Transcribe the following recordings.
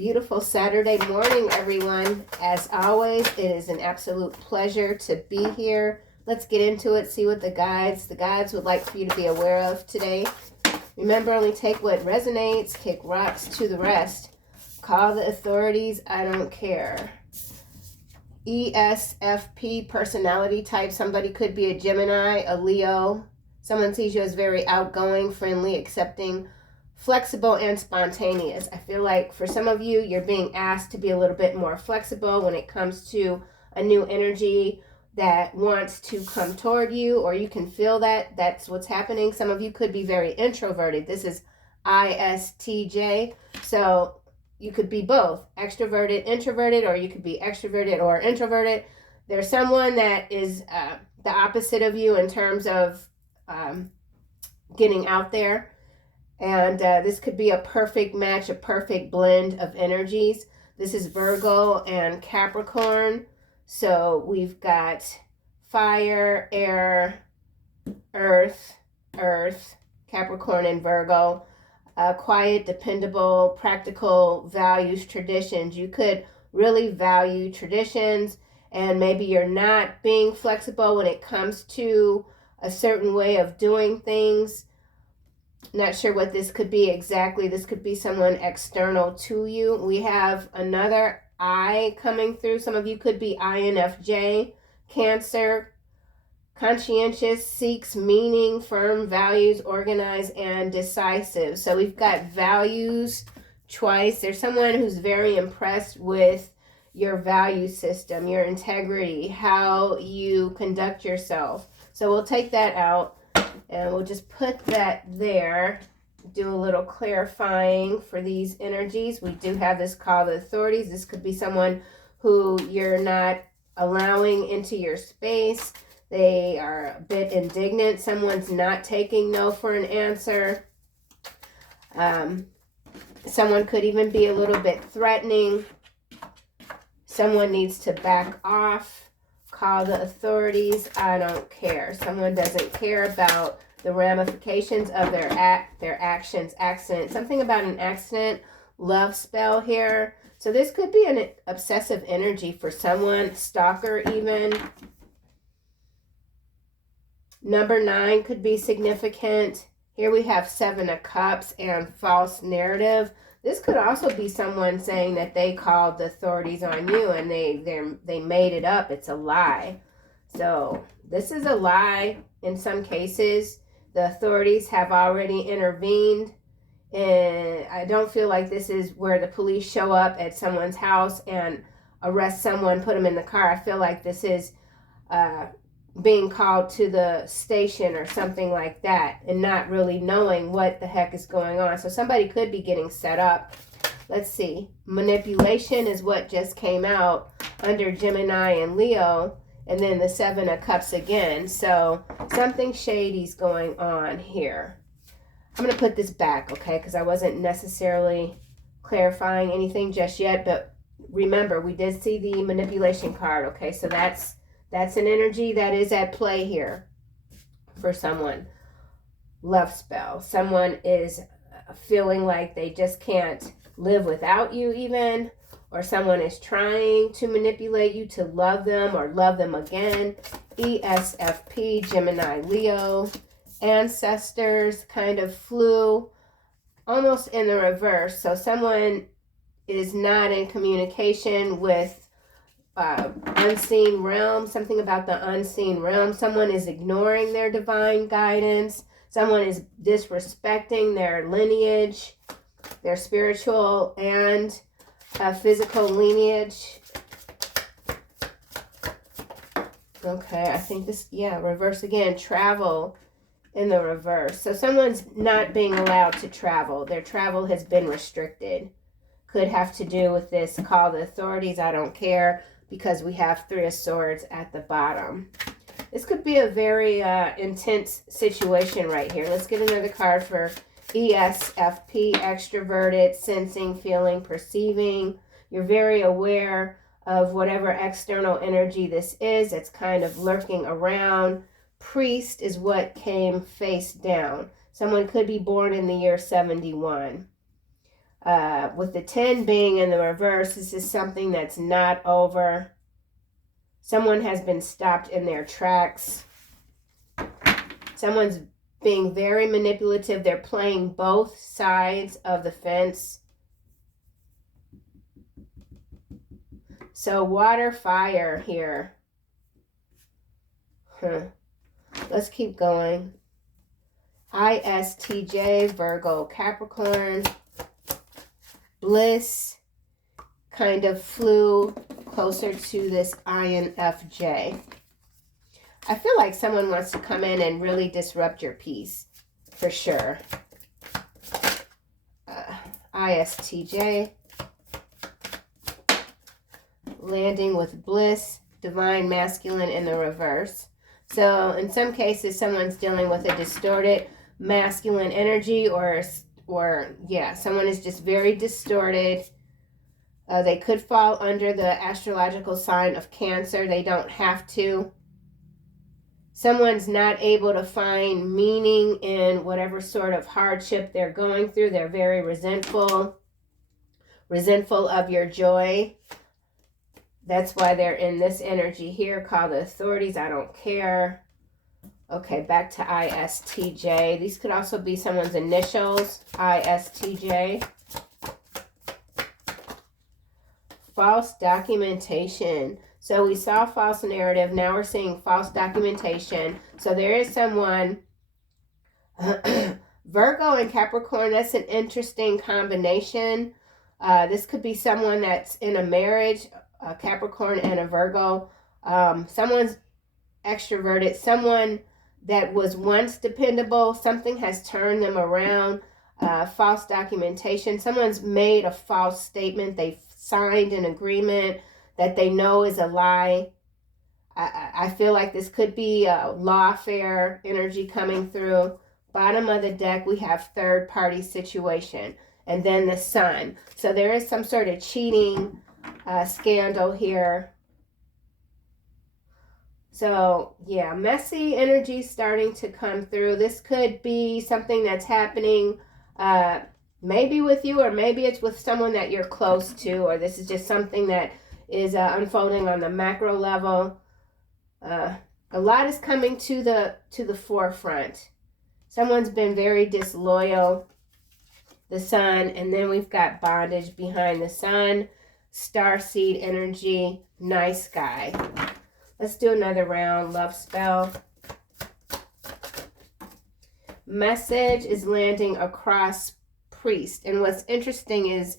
Beautiful Saturday morning, everyone. As always, it is an absolute pleasure to be here. Let's get into it, see what the guides would like for you to be aware of today. Remember, only take what resonates, kick rocks to the rest. Call the authorities, I don't care. ESFP personality type. Somebody could be a Gemini, a Leo. Someone sees you as very outgoing, friendly, accepting, flexible, and spontaneous. I feel like for some of you, you're being asked to be a little bit more flexible when it comes to a new energy that wants to come toward you, or you can feel that that's what's happening. Some of you could be very introverted. This is ISTJ. So you could be both extroverted, introverted, or you could be extroverted or introverted. There's someone that is the opposite of you in terms of getting out there. And this could be a perfect match, a perfect blend of energies. This is Virgo and Capricorn. So we've got fire, air, earth, Capricorn and Virgo. Quiet, dependable, practical, values, traditions. You could really value traditions, and maybe you're not being flexible when it comes to a certain way of doing things. Not sure what this could be exactly. This could be someone external to you. We have another I coming through. Some of you could be INFJ, Cancer, conscientious, seeks meaning, firm, values, organized, and decisive. So we've got values twice. There's someone who's very impressed with your value system, your integrity, how you conduct yourself. So we'll take that out and we'll just put that there. Do a little clarifying for these energies. We do have this call the authorities. This could be someone who you're not allowing into your space. They are a bit indignant. Someone's not taking no for an answer. Someone could even be a little bit threatening. Someone needs to back off. Call the authorities, I don't care. Someone doesn't care about the ramifications of their actions, accident. Something about an accident, love spell here. So this could be an obsessive energy for someone, stalker even. Number 9 could be significant. Here we have 7 of Cups and false narrative. This could also be someone saying that they called the authorities on you and they made it up. It's a lie. So this is a lie in some cases. The authorities have already intervened. And I don't feel like this is where the police show up at someone's house and arrest someone, put them in the car. I feel like this is being called to the station or something like that and not really knowing what the heck is going on. So somebody could be getting set up. Let's see. Manipulation is what just came out under Gemini and Leo, and then the 7 of Cups again. So something shady's going on here. I'm going to put this back, okay, because I wasn't necessarily clarifying anything just yet, but remember, we did see the manipulation card, okay, so that's an energy that is at play here for someone. Love spell. Someone is feeling like they just can't live without you even, or someone is trying to manipulate you to love them or love them again. ESFP, Gemini, Leo. Ancestors kind of flew almost in the reverse. So someone is not in communication with unseen realm, something about the unseen realm. Someone is ignoring their divine guidance. Someone is disrespecting their lineage, their spiritual and physical lineage. Okay, I think this, reverse again, travel in the reverse. So someone's not being allowed to travel. Their travel has been restricted. Could have to do with this call the authorities, I don't care, because we have 3 of Swords at the bottom. This could be a very intense situation right here. Let's get another card for ESFP, extroverted, sensing, feeling, perceiving. You're very aware of whatever external energy this is. It's kind of lurking around. Priest is what came face down. Someone could be born in the year 71. With the 10 being in the reverse, this is something that's not over. Someone has been stopped in their tracks. Someone's being very manipulative. They're playing both sides of the fence. So water, fire here. Let's keep going. ISTJ, Virgo, Capricorn. Bliss kind of flew closer to this INFJ. I feel like someone wants to come in and really disrupt your peace, for sure. ISTJ. Landing with bliss, divine masculine in the reverse. So in some cases, someone's dealing with a distorted masculine energy, or yeah, someone is just very distorted. They could fall under the astrological sign of Cancer. They don't have to. Someone's not able to find meaning in whatever sort of hardship they're going through. They're very resentful of your joy. That's why they're in this energy here. Call the authorities. I don't care. Okay, back to ISTJ. These could also be someone's initials. ISTJ. False documentation. So we saw false narrative. Now we're seeing false documentation. So there is someone, Virgo and Capricorn. That's an interesting combination. This could be someone that's in a marriage, a Capricorn and a Virgo. Someone's extroverted. Someone that was once dependable. Something has turned them around. False documentation. Someone's made a false statement. They've signed an agreement that they know is a lie. I feel like this could be a lawfare energy coming through. Bottom of the deck, we have third party situation. And then the sun. So there is some sort of cheating scandal here. So yeah, messy energy starting to come through. This could be something that's happening maybe with you, or maybe it's with someone that you're close to, or this is just something that is unfolding on the macro level. A lot is coming to the forefront. Someone's been very disloyal. The sun, and then we've got bondage behind the sun. Starseed energy, nice guy. Let's do another round. Love spell. Message is landing across priest. And what's interesting is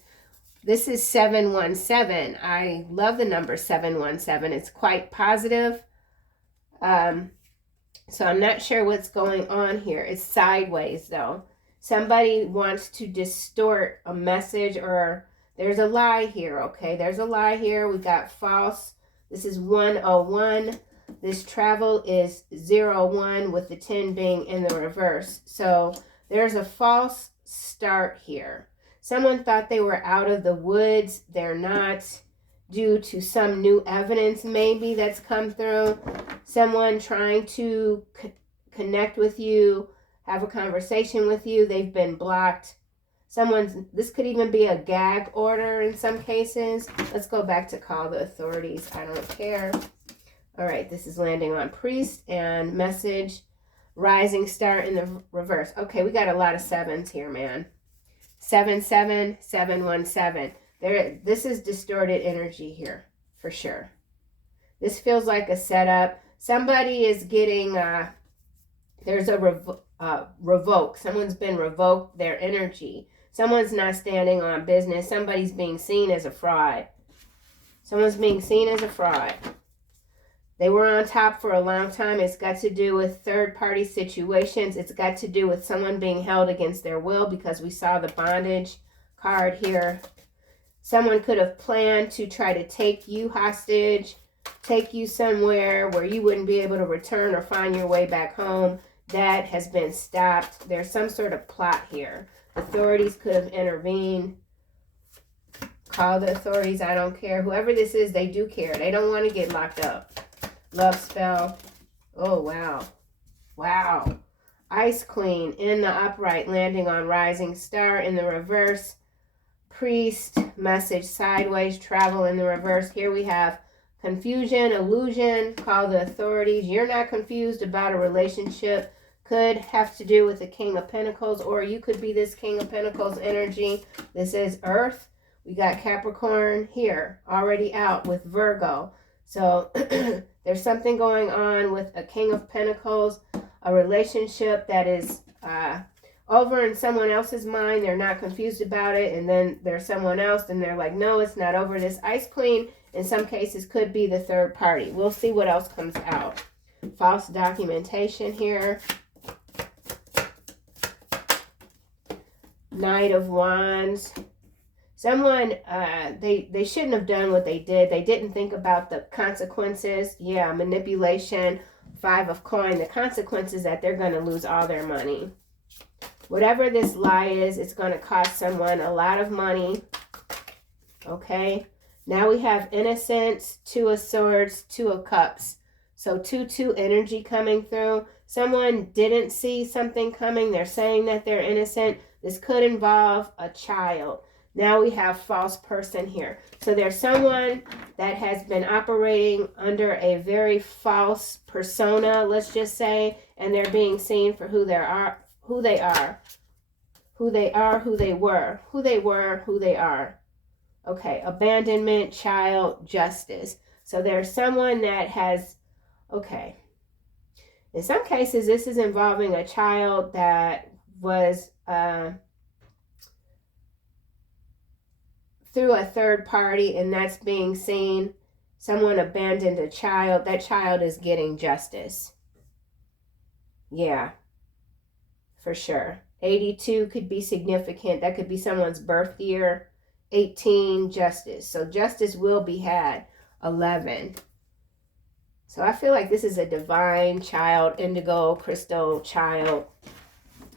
this is 717. I love the number 717. It's quite positive. So I'm not sure what's going on here. It's sideways though. Somebody wants to distort a message, or there's a lie here, okay? There's a lie here. We got false. This is 101. This travel is 01 with the 10 being in the reverse. So there's a false start here. Someone thought they were out of the woods. They're not, due to some new evidence maybe that's come through. Someone trying to connect with you, have a conversation with you. They've been blocked. This could even be a gag order in some cases. Let's go back to call the authorities. I don't care. All right, this is landing on priest and message. Rising star in the reverse. Okay, we got a lot of sevens here, man. 77, 717. This is distorted energy here, for sure. This feels like a setup. Somebody is getting, there's a revoke. Someone's been revoked their energy. Someone's not standing on business. Somebody's being seen as a fraud. Someone's being seen as a fraud. They were on top for a long time. It's got to do with third-party situations. It's got to do with someone being held against their will, because we saw the bondage card here. Someone could have planned to try to take you hostage, take you somewhere where you wouldn't be able to return or find your way back home. That has been stopped. There's some sort of plot here. Authorities could have intervened. Call the authorities. I don't care. Whoever this is, they do care. They don't want to get locked up. Love spell. Oh, wow. Wow. Ice Queen in the upright, landing on rising star in the reverse. Priest, message sideways, travel in the reverse. Here we have confusion, illusion, call the authorities. You're not confused about a relationship. Could have to do with the King of Pentacles, or you could be this King of Pentacles energy. This is Earth. We got Capricorn here, already out with Virgo. So there's something going on with a King of Pentacles, a relationship that is over in someone else's mind. They're not confused about it. And then there's someone else and they're like, no, it's not over. This Ice Queen, in some cases, could be the third party. We'll see what else comes out. False documentation here. Knight of Wands. Someone, they shouldn't have done what they did. They didn't think about the consequences. Yeah, manipulation. 5 of Coin. The consequences that they're going to lose all their money. Whatever this lie is, it's going to cost someone a lot of money. Okay. Now we have Innocence, 2 of Swords, 2 of Cups. So 2-2 energy coming through. Someone didn't see something coming. They're saying that they're innocent. This could involve a child. Now we have false person here. So there's someone that has been operating under a very false persona, let's just say, and they're being seen for who they are, who they are. Okay, abandonment, child, justice. So there's someone that has, okay. In some cases, this is involving a child that was through a third party, and that's being seen. Someone abandoned a child. That child is getting justice. Yeah, for sure. 82 could be significant. That could be someone's birth year. 18, justice. So justice will be had. 11. So I feel like this is a divine child, indigo, crystal, child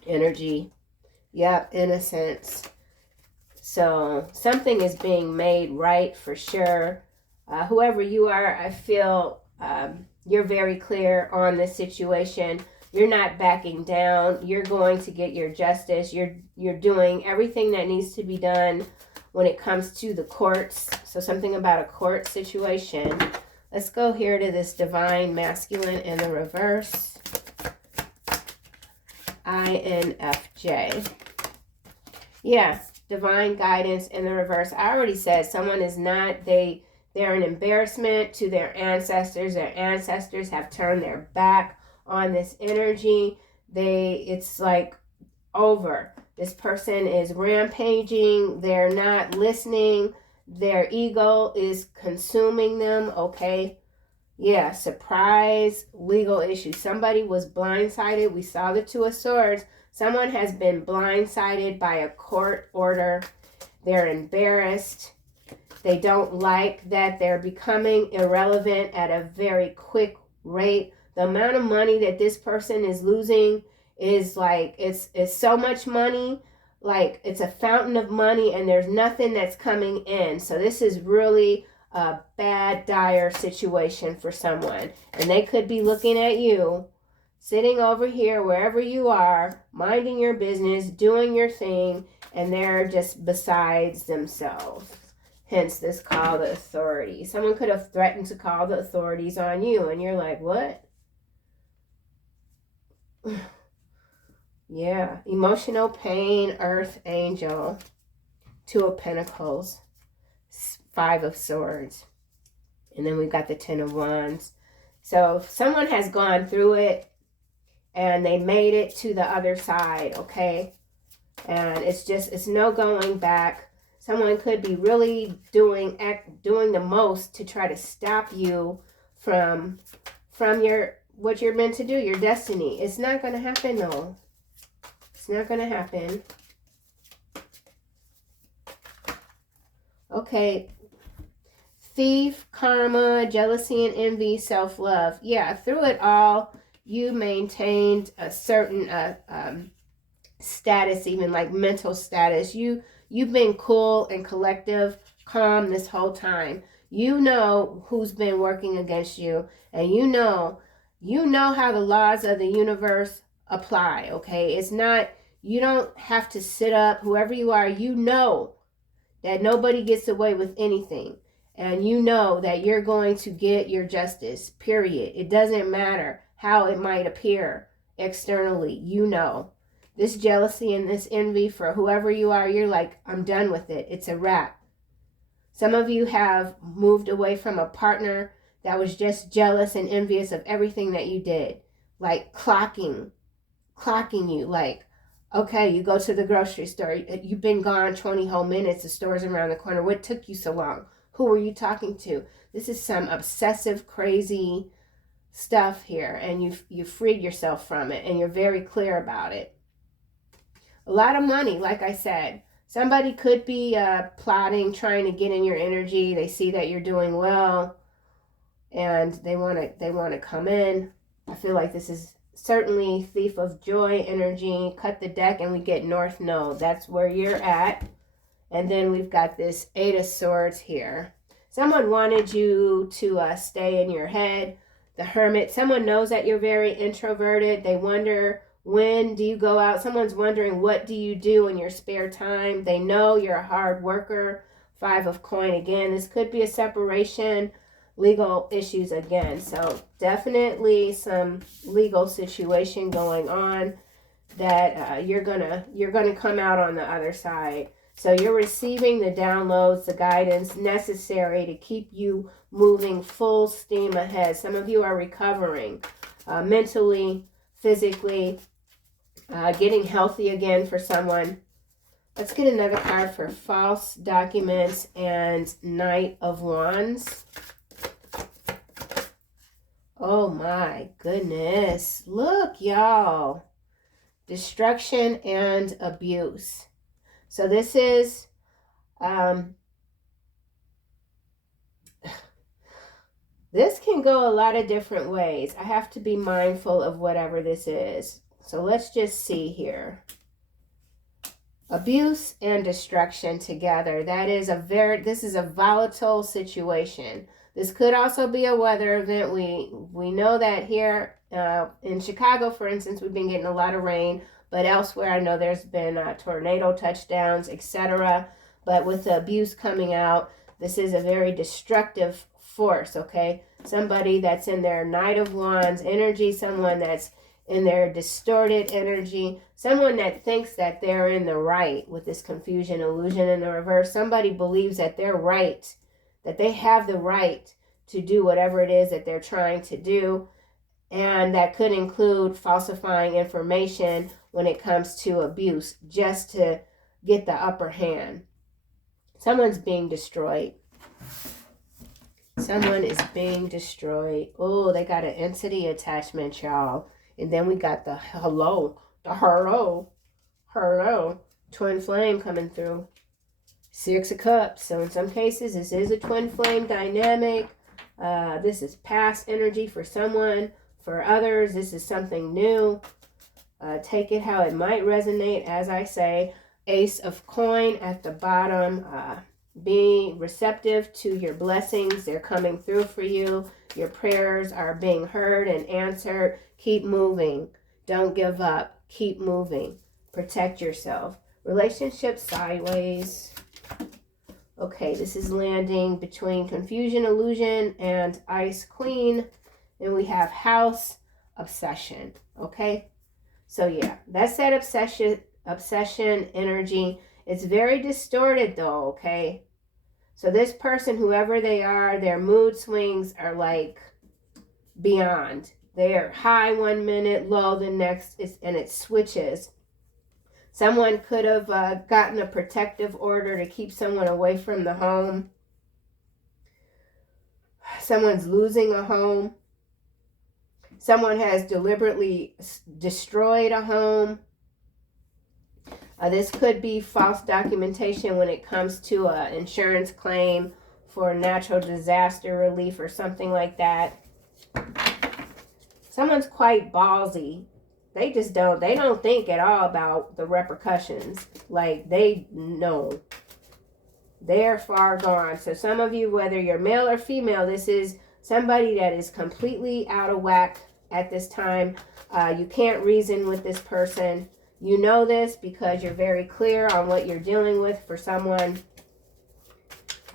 energy. Yep, innocence. So something is being made right for sure. Whoever you are, I feel you're very clear on this situation. You're not backing down. You're going to get your justice. You're doing everything that needs to be done when it comes to the courts. So something about a court situation. Let's go here to this divine masculine in the reverse. INFJ. Yeah, divine guidance in the reverse. I already said someone is not, they're an embarrassment to their ancestors. Their ancestors have turned their back on this energy. It's like over. This person is rampaging. They're not listening. Their ego is consuming them. Okay. Yeah, surprise, legal issue. Somebody was blindsided. We saw the 2 of Swords. Someone has been blindsided by a court order. They're embarrassed. They don't like that they're becoming irrelevant at a very quick rate. The amount of money that this person is losing is like, it's so much money. Like, it's a fountain of money and there's nothing that's coming in. So this is really a bad, dire situation for someone. And they could be looking at you, sitting over here, wherever you are, minding your business, doing your thing, and they're just besides themselves. Hence this call the authorities. Someone could have threatened to call the authorities on you, and you're like, what? Yeah, emotional pain, Earth Angel, 2 of Pentacles, 5 of Swords, and then we've got the 10 of Wands. So someone has gone through it and they made it to the other side, okay? And it's no going back. Someone could be really doing the most to try to stop you from what you're meant to do, your destiny. It's not going to happen, though. It's not going to happen. Okay. Thief, karma, jealousy and envy, self-love. Yeah, through it all, you maintained a certain status, even like mental status. You've been cool and collective, calm this whole time. You know who's been working against you, and you know how the laws of the universe apply, okay? It's not, you don't have to sit up, whoever you are, you know that nobody gets away with anything. And you know that you're going to get your justice, period. It doesn't matter how it might appear externally. You know. This jealousy and this envy for whoever you are, you're like, I'm done with it. It's a wrap. Some of you have moved away from a partner that was just jealous and envious of everything that you did. Like clocking you. Like, okay, you go to the grocery store. You've been gone 20 whole minutes. The store's around the corner. What took you so long? Who were you talking to? This is some obsessive, crazy stuff here. And you freed yourself from it. And you're very clear about it. A lot of money, like I said. Somebody could be plotting, trying to get in your energy. They see that you're doing well, and they want to come in. I feel like this is certainly thief of joy energy. Cut the deck, and we get North Node. That's where you're at. And then we've got this Eight of Swords here. Someone wanted you to stay in your head. The Hermit. Someone knows that you're very introverted. They wonder, when do you go out? Someone's wondering, what do you do in your spare time? They know you're a hard worker. Five of Coin again. This could be a separation, legal issues again. So definitely some legal situation going on that you're gonna come out on the other side. So you're receiving the downloads, the guidance necessary to keep you moving full steam ahead. Some of you are recovering mentally, physically, getting healthy again for someone. Let's get another card for false documents and Knight of Wands. Oh my goodness. Look, y'all. Destruction and abuse. So this is this can go a lot of different ways. I have to be mindful of whatever this is. So let's just see here. Abuse and destruction together. This is a volatile situation. This could also be a weather event. We know that here in Chicago, for instance, we've been getting a lot of rain, but elsewhere I know there's been tornado touchdowns, etc. But with the abuse coming out, this is a very destructive force, okay? Somebody that's in their Knight of Wands energy, someone that's in their distorted energy, someone that thinks that they're in the right with this confusion, illusion in the reverse. Somebody believes that they're right, that they have the right to do whatever it is that they're trying to do. And that could include falsifying information when it comes to abuse, just to get the upper hand. Someone's being destroyed. Someone is being destroyed. Oh, they got an entity attachment, y'all. And then we got the hello, twin flame coming through. Six of Cups. So in some cases, this is a twin flame dynamic. This is past energy for someone. For others, this is something new. Take it how it might resonate. As I say, Ace of Coin at the bottom. Be receptive to your blessings. They're coming through for you. Your prayers are being heard and answered. Keep moving. Don't give up. Keep moving. Protect yourself. Relationship sideways. Okay, this is landing between Confusion, Illusion, and Ice Queen. And we have House, Obsession. Okay? So yeah, that's that obsession energy. It's very distorted though, okay? So this person, whoever they are, their mood swings are like beyond. They're high one minute, low the next, and it switches. Someone could have gotten a protective order to keep someone away from the home. Someone's losing a home. Someone has deliberately destroyed a home. This could be false documentation when it comes to an insurance claim for natural disaster relief or something like that. Someone's quite ballsy. They don't think at all about the repercussions. Like, they know. They're far gone. So some of you, whether you're male or female, this is somebody that is completely out of whack at this time. You can't reason with this person. You know this because you're very clear on what you're dealing with for someone.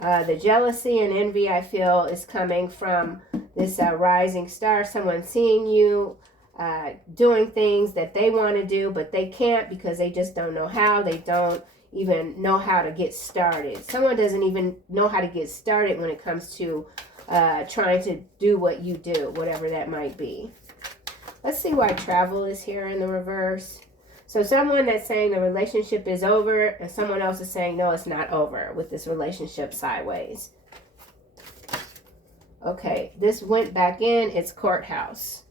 The jealousy and envy, I feel, is coming from this rising star. Someone seeing you doing things that they want to do, but they can't because they just don't know how. They don't even know how to get started. Someone doesn't even know how to get started when it comes to trying to do what you do, whatever that might be. Let's see why travel is here in the reverse. So someone that's saying the relationship is over, and someone else is saying, no, it's not over with this relationship sideways. Okay, this went back in, it's courthouse.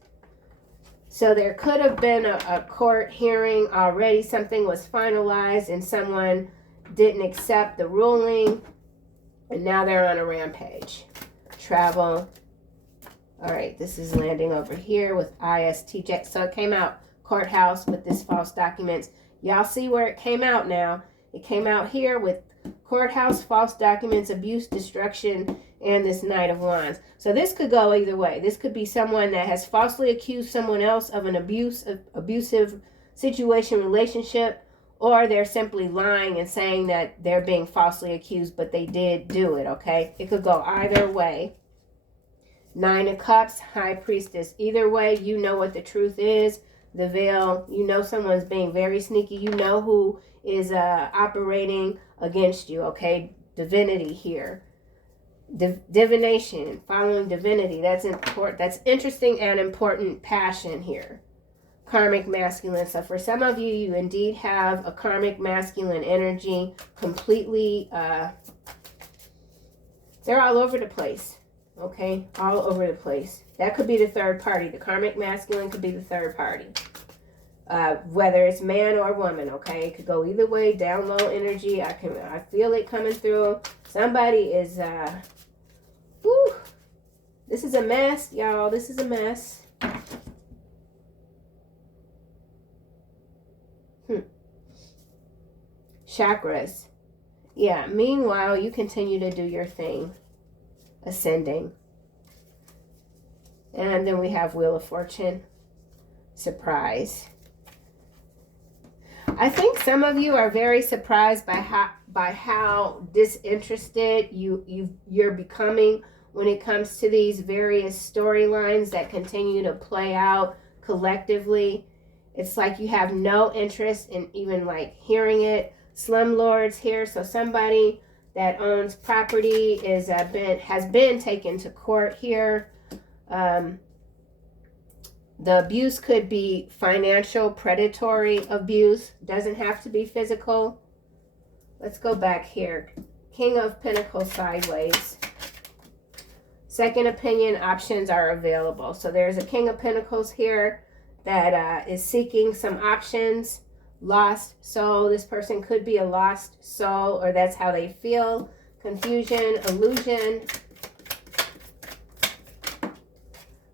So there could have been a court hearing already. Something was finalized and someone didn't accept the ruling, and now they're on a rampage. Travel. All right, this is landing over here with ISTJ. So it came out courthouse with this false documents. Y'all see where it came out now. It came out here with courthouse, false documents, abuse, destruction, and this Knight of Wands. So this could go either way. This could be someone that has falsely accused someone else of an abusive situation, relationship, or they're simply lying and saying that they're being falsely accused, but they did do it, okay? It could go either way. 9 of Cups, High Priestess. Either way, you know what the truth is. The veil, you know someone's being very sneaky. You know who is operating against you, okay? Divinity here. Divination, following divinity. That's important. That's interesting and important. Passion here. Karmic masculine. So for some of you, you indeed have a karmic masculine energy. Completely, they're all over the place. Okay, all over the place. That could be the third party. The karmic masculine could be the third party. Whether it's man or woman, okay? It could go either way, down low energy. I feel it coming through. Somebody is, whew. This is a mess, y'all. This is a mess. Chakras. Yeah, meanwhile, you continue to do your thing. Ascending. And then we have Wheel of Fortune. Surprise. I think some of you are very surprised by how disinterested you're becoming when it comes to these various storylines that continue to play out collectively. It's like you have no interest in even like hearing it. Slumlords here, so somebody that owns property has been taken to court here. The abuse could be financial, predatory abuse. Doesn't have to be physical. Let's go back here. King of Pentacles sideways. Second opinion options are available. So there's a King of Pentacles here that is seeking some options. Lost soul. This person could be a lost soul, or that's how they feel. Confusion, illusion.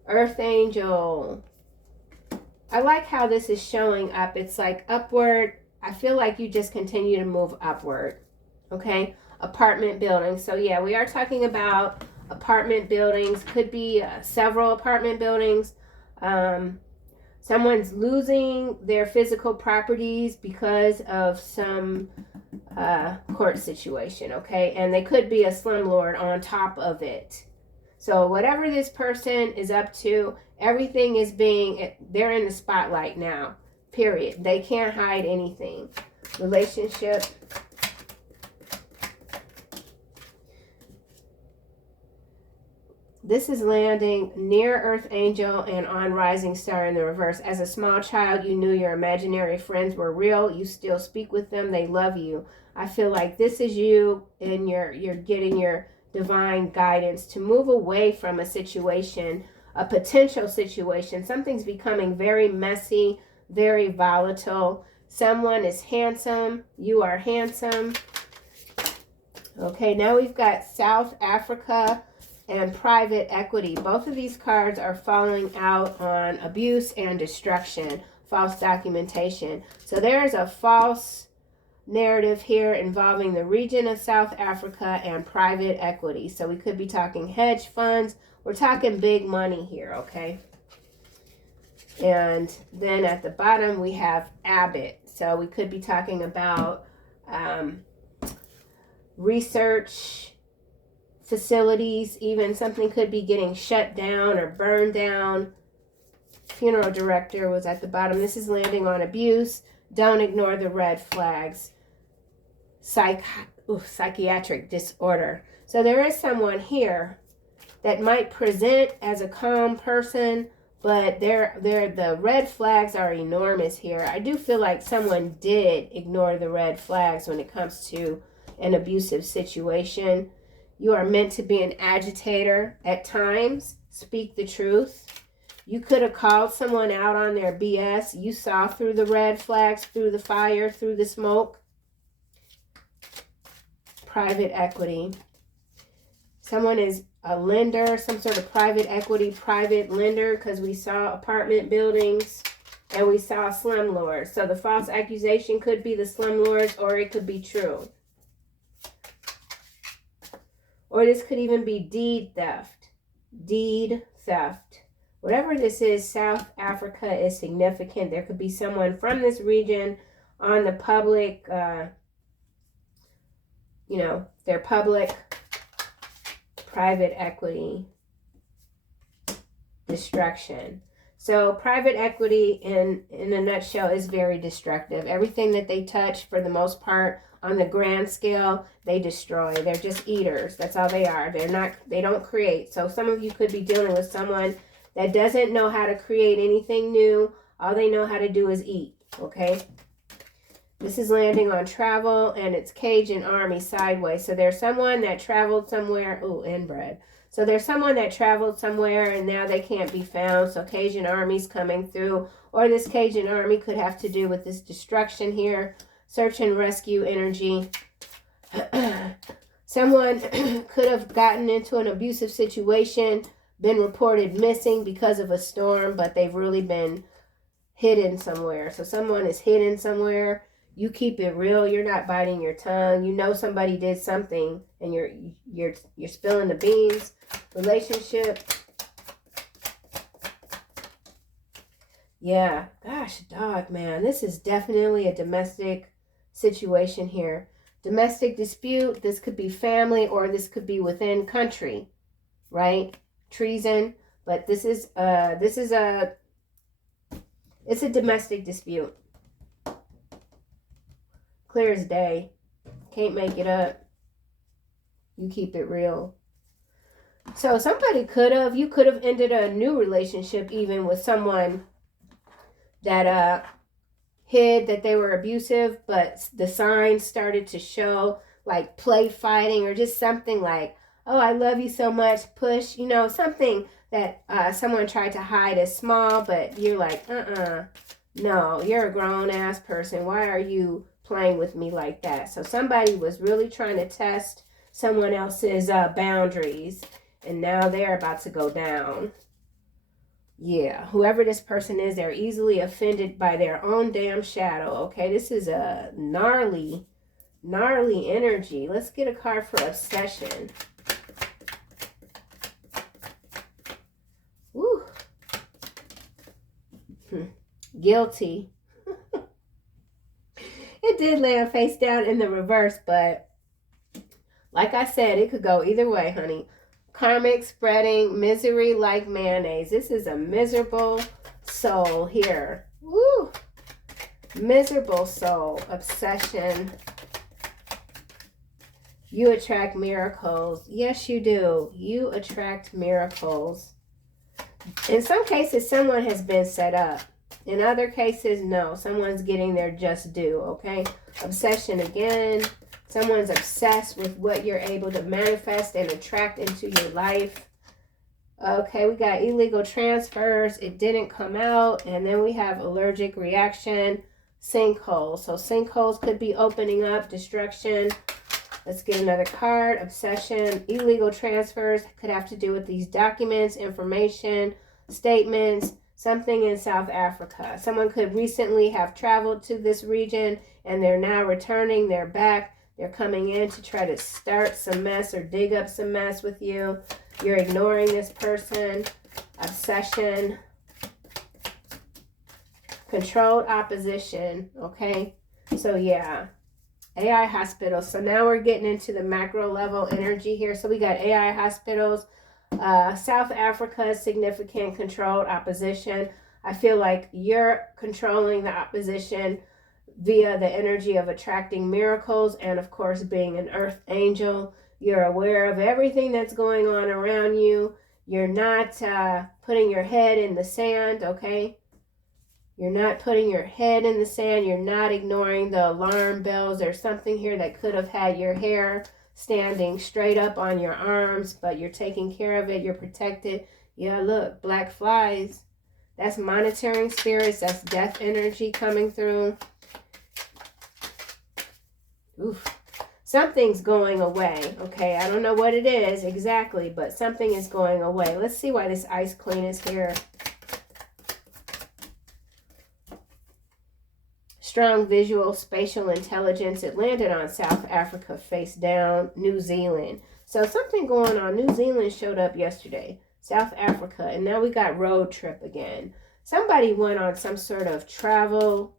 Earth Angel. I like how this is showing up. It's like upward. I feel like you just continue to move upward. Okay? Apartment buildings. So yeah, we are talking about apartment buildings. Could be several apartment buildings. Someone's losing their physical properties because of some court situation, okay? And they could be a slumlord on top of it. So whatever this person is up to, everything is they're in the spotlight now, period. They can't hide anything. Relationship. This is landing near Earth Angel and on Rising Star in the reverse. As a small child, you knew your imaginary friends were real. You still speak with them. They love you. I feel like this is you, and you're getting your divine guidance to move away from a situation, a potential situation. Something's becoming very messy, very volatile. Someone is handsome. You are handsome. Okay, now we've got South Africa and private equity. Both of these cards are falling out on abuse and destruction, false documentation. So there is a false narrative here involving the region of South Africa and private equity. So we could be talking hedge funds. We're talking big money here, okay? And then at the bottom we have Abbott. So we could be talking about research facilities, even something could be getting shut down or burned down. Funeral director was at the bottom. This is landing on abuse. Don't ignore the red flags. Psychiatric disorder. So there is someone here that might present as a calm person, but the red flags are enormous here. I do feel like someone did ignore the red flags when it comes to an abusive situation. You are meant to be an agitator at times. Speak the truth. You could have called someone out on their BS. You saw through the red flags, through the fire, through the smoke. Private equity. Someone is a lender, some sort of private equity, private lender, because we saw apartment buildings and we saw slumlords. So the false accusation could be the slumlords, or it could be true. Or this could even be deed theft. Deed theft. Whatever this is, South Africa is significant. There could be someone from this region on the public, their public private equity destruction. So private equity in a nutshell is very destructive. Everything that they touch, for the most part, on the grand scale, they destroy. They're just eaters. That's all they are. They don't create. So some of you could be dealing with someone that doesn't know how to create anything new. All they know how to do is eat. Okay? This is landing on travel, and it's Cajun Army sideways. So there's someone that traveled somewhere. Oh, inbred. So there's someone that traveled somewhere, and now they can't be found. So Cajun Army's coming through. Or this Cajun Army could have to do with this destruction here. Search and rescue energy. Someone could have gotten into an abusive situation, been reported missing because of a storm, but they've really been hidden somewhere. So someone is hidden somewhere. You keep it real. You're not biting your tongue. You know somebody did something, and you're spilling the beans. Relationship. Yeah, gosh, dog, man. This is definitely a domestic situation here. Domestic dispute. This could be family, or this could be within country, right? Treason. But it's a domestic dispute. Clear as day. Can't make it up. You keep it real. So you could have ended a new relationship even with someone that hid that they were abusive, but the signs started to show, like play fighting, or just something like, oh, I love you so much, push, something that someone tried to hide as small, but you're like, no, you're a grown-ass person. Why are you playing with me like that? So somebody was really trying to test someone else's boundaries, and now they're about to go down. Yeah, whoever this person is, they're easily offended by their own damn shadow. Okay, this is a gnarly energy. Let's get a card for obsession. Woo. Guilty. It did land face down in the reverse, but like I said, it could go either way, honey. Karmic spreading, misery like mayonnaise. This is a miserable soul here. Woo! Miserable soul. Obsession. You attract miracles. Yes, you do. You attract miracles. In some cases, someone has been set up. In other cases, no. Someone's getting their just due, okay? Obsession again. Someone's obsessed with what you're able to manifest and attract into your life. Okay, we got illegal transfers. It didn't come out. And then we have allergic reaction, sinkholes. So sinkholes could be opening up, destruction. Let's get another card. Obsession, illegal transfers. Could have to do with these documents, information, statements, something in South Africa. Someone could recently have traveled to this region and they're now returning. They're back. They're coming in to try to start some mess or dig up some mess with you. You're ignoring this person. Obsession. Controlled opposition. Okay. So yeah. AI hospitals. So now we're getting into the macro level energy here. So we got AI hospitals. South Africa, significant controlled opposition. I feel like you're controlling the opposition via the energy of attracting miracles and, of course, being an earth angel. You're aware of everything that's going on around you. You're not putting your head in the sand, okay? You're not putting your head in the sand. You're not ignoring the alarm bells. There's something here that could have had your hair standing straight up on your arms, but you're taking care of it. You're protected. Yeah, look, black flies. That's monitoring spirits. That's death energy coming through. Oof. Something's going away, okay? I don't know what it is exactly, but something is going away. Let's see why this ice queen is here. Strong visual spatial intelligence. It landed on South Africa, face down, New Zealand. So something going on. New Zealand showed up yesterday. South Africa. And now we got road trip again. Somebody went on some sort of travel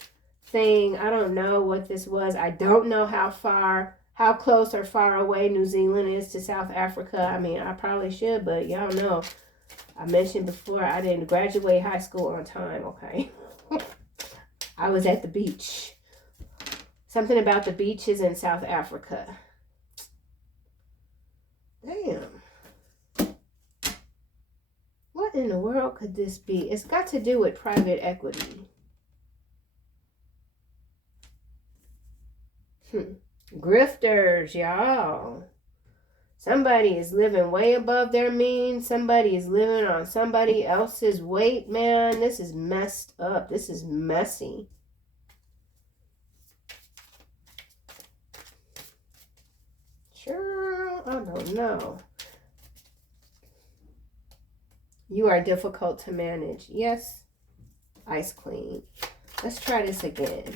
thing. I don't know what this was. I don't know how close or far away New Zealand is to South Africa. I mean, I probably should, but y'all know. I mentioned before I didn't graduate high school on time, okay? I was at the beach. Something about the beaches in South Africa. Damn. What in the world could this be? It's got to do with private equity. Grifters, y'all. Somebody is living way above their means. Somebody is living on somebody else's weight, man. This is messed up. This is messy. Sure, I don't know. You are difficult to manage. Yes, Ice Queen. Let's try this again.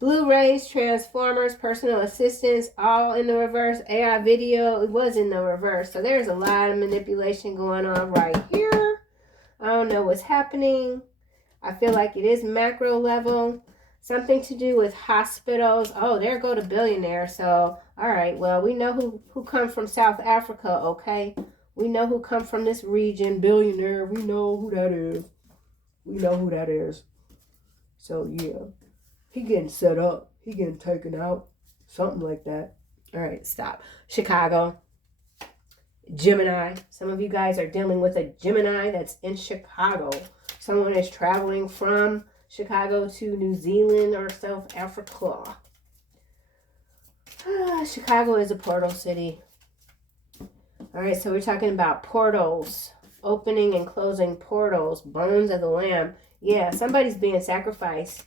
Blu-rays, Transformers, personal assistants, all in the reverse. AI video, it was in the reverse. So there's a lot of manipulation going on right here. I don't know what's happening. I feel like it is macro level. Something to do with hospitals. Oh, there go the billionaire. So, all right. Well, we know who come from South Africa, okay? We know who come from this region. Billionaire. We know who that is. We know who that is. So, yeah. He getting set up. He getting taken out. Something like that. All right, stop. Chicago. Gemini. Some of you guys are dealing with a Gemini that's in Chicago. Someone is traveling from Chicago to New Zealand or South Africa. Chicago is a portal city. All right, so we're talking about portals. Opening and closing portals. Bones of the Lamb. Yeah, somebody's being sacrificed.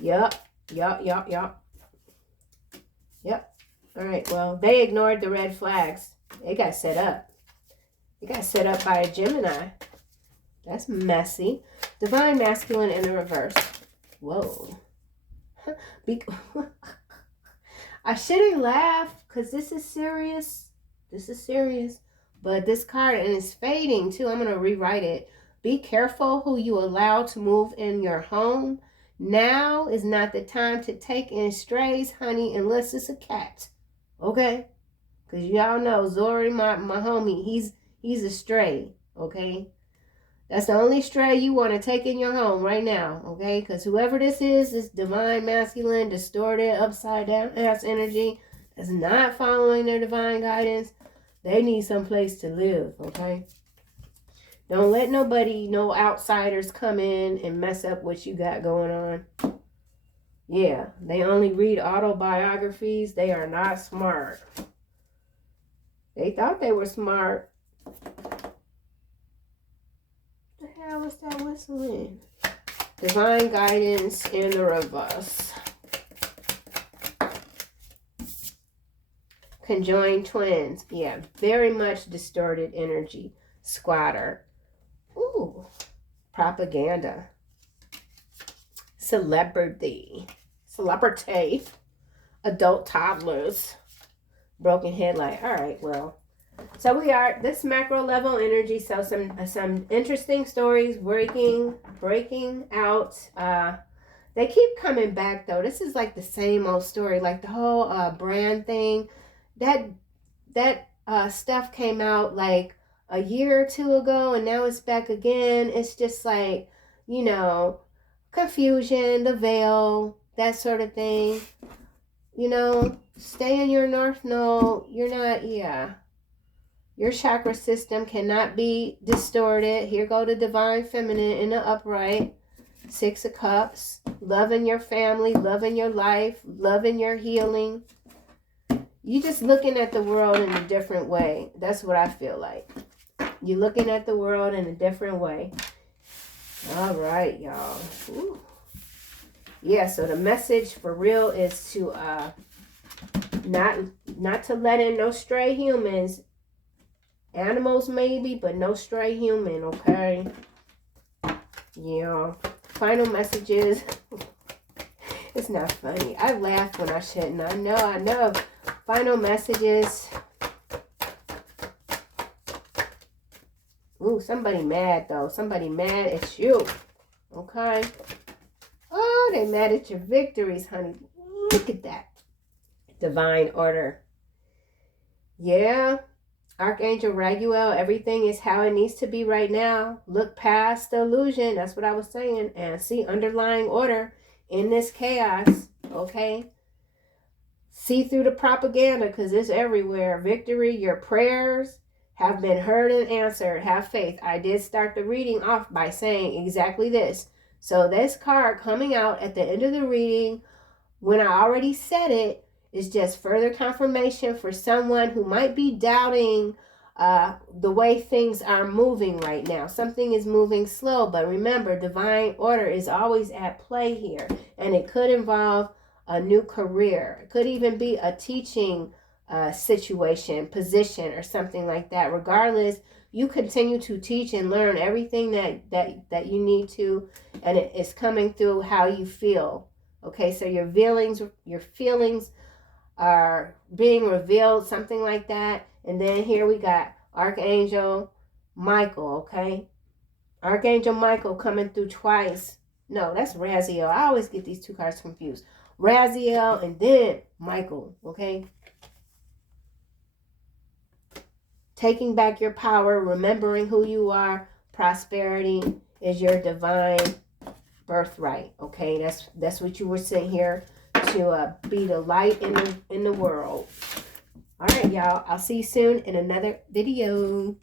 Yup. All right, well, they ignored the red flags. They got set up. They got set up by a Gemini. That's messy. Divine masculine in the reverse. Whoa. I shouldn't laugh because this is serious. This is serious. But this card, and it's fading too. I'm going to rewrite it. Be careful who you allow to move in your home. Now is not the time to take in strays, honey, unless it's a cat. Okay? Because y'all know Zori, my homie, he's a stray. Okay? That's the only stray you want to take in your home right now. Okay? Because whoever this is divine, masculine, distorted, upside down ass energy that's not following their divine guidance. They need some place to live. Okay? Don't let nobody, no outsiders come in and mess up what you got going on. Yeah, they only read autobiographies. They are not smart. They thought they were smart. What the hell is that whistling? Divine guidance in the reverse. Conjoined twins. Yeah, very much distorted energy. Squatter. Ooh, propaganda. Celebrity. Adult toddlers. Broken headlight. All right, well. So we are, this macro level energy. So some interesting stories breaking out. They keep coming back, though. This is like the same old story. Like the whole brand thing. That stuff came out like a year or two ago, and now it's back again. It's just like, you know, confusion, the veil, that sort of thing. You know, stay in your north node. You're not, yeah. Your chakra system cannot be distorted. Here go the divine feminine in the upright. 6 of Cups. Loving your family, loving your life, loving your healing. You just looking at the world in a different way. That's what I feel like. You're looking at the world in a different way. All right, y'all. Ooh. Yeah, so the message for real is to not to let in no stray humans. Animals maybe, but no stray human, okay? Yeah. Final messages. It's not funny. I laugh when I shouldn't. I know. Final messages. Ooh, somebody mad though. Somebody mad at you. Okay? Oh, they mad at your victories, honey. Look at that. Divine order. Yeah. Archangel Raguel, everything is how it needs to be right now. Look past the illusion. That's what I was saying. And see underlying order in this chaos. Okay? See through the propaganda because it's everywhere. Victory, your prayers have been heard and answered. Have faith. I did start the reading off by saying exactly this. So this card coming out at the end of the reading, when I already said it, is just further confirmation for someone who might be doubting the way things are moving right now. Something is moving slow, but remember, divine order is always at play here, and it could involve a new career. It could even be a teaching situation, position, or something like that. Regardless, you continue to teach and learn everything that you need to, and it is coming through how you feel. Okay, so your feelings are being revealed, something like that. And then here we got Archangel Michael, okay? Archangel Michael coming through twice. No, that's Raziel. I always get these two cards confused. Raziel and then Michael, okay? Taking back your power, remembering who you are. Prosperity is your divine birthright, okay? That's what you were sent here to be the light in the world. All right, y'all. I'll see you soon in another video.